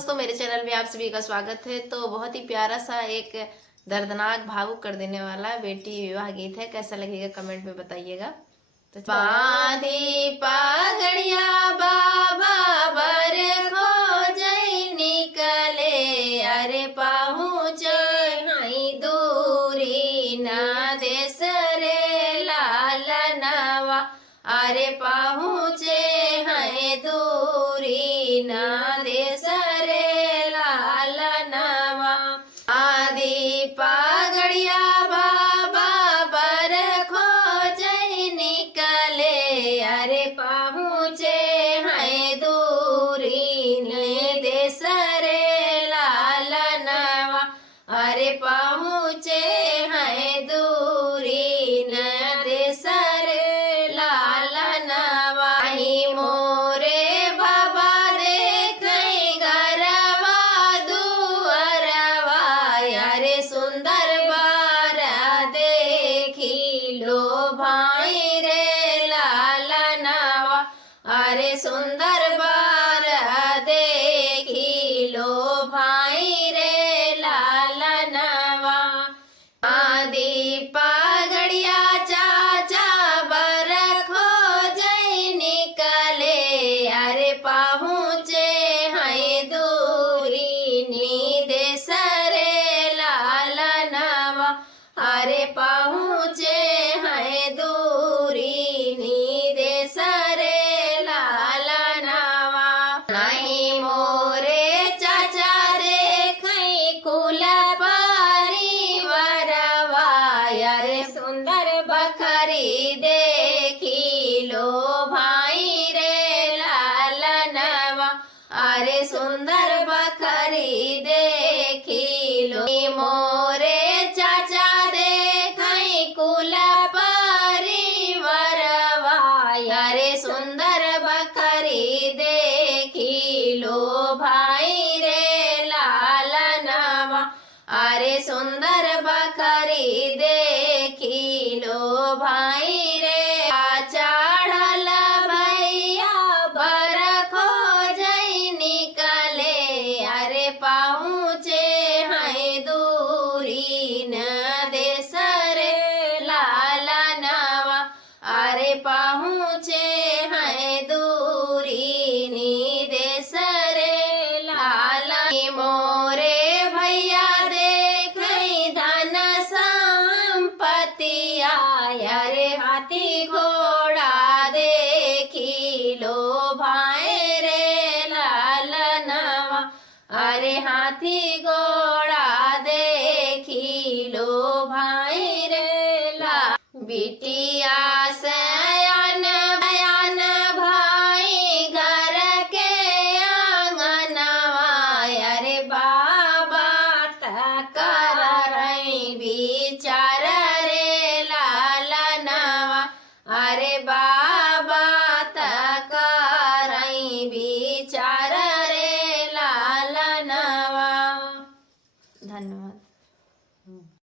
दोस्तों, मेरे चैनल में आप सभी का स्वागत है। तो बहुत ही प्यारा सा एक दर्दनाक भावुक कर देने वाला बेटी विवाह गीत है। कैसा लगेगा कमेंट में बताइएगा। तो बांधी पागड़िया बाबा बर खोजई निकले, अरे पहुँचे हई दूरी ना देश रे लालनवा, अरे पहुँचे हैं दूरी ना देश रे लालनवा। आदि पागड़िया बाबा बर खोजई निकले, अरे पहुँचे हैं दूरी ने देश रे लालनवा, अरे पहुँचे हैं दूरी न देश रे लालनवा। मोरे बाबा देखई गरवा दुअरवा, अरे सुंदर बार देखी लो भाई रे लालनवा, अरे सुंदर बार देखी लो भाई रे लालनवा। आदि पागड़िया चाचा बर खोजई निकले, अरे पहुँचे हैं दूरी नी देश रे लालनवा, अरे पहुँचे हैं दूरी नी देश रे लालनवा। नहीं मोरे चाचा देखई कुल परिवारवा, अरे सुंदर बकरी देखी लो भाई रे लालनवा, अरे सुंदर बकरी देखी लो। मोरे चाचा देखई कुल परिवारवा, अरे सुंदर बकरी देखी लो भाई रे लालनवा, अरे सुंदर बकरी देखी लो भाई रे। चढ़ल भैया बर खोजई निकले, अरे पहुँचे हैं दूरी न देश रे लालनवा, अरे पहुँचे हैं दूरी नी देश रे लालनवा। मोरे भैया देखई धन संपत्ति, अरे हाथी घोड़ा देखी लो भाई रे लालनवा, अरे हाथी घोड़ा देखी लो भाई रे ला। बिटिया से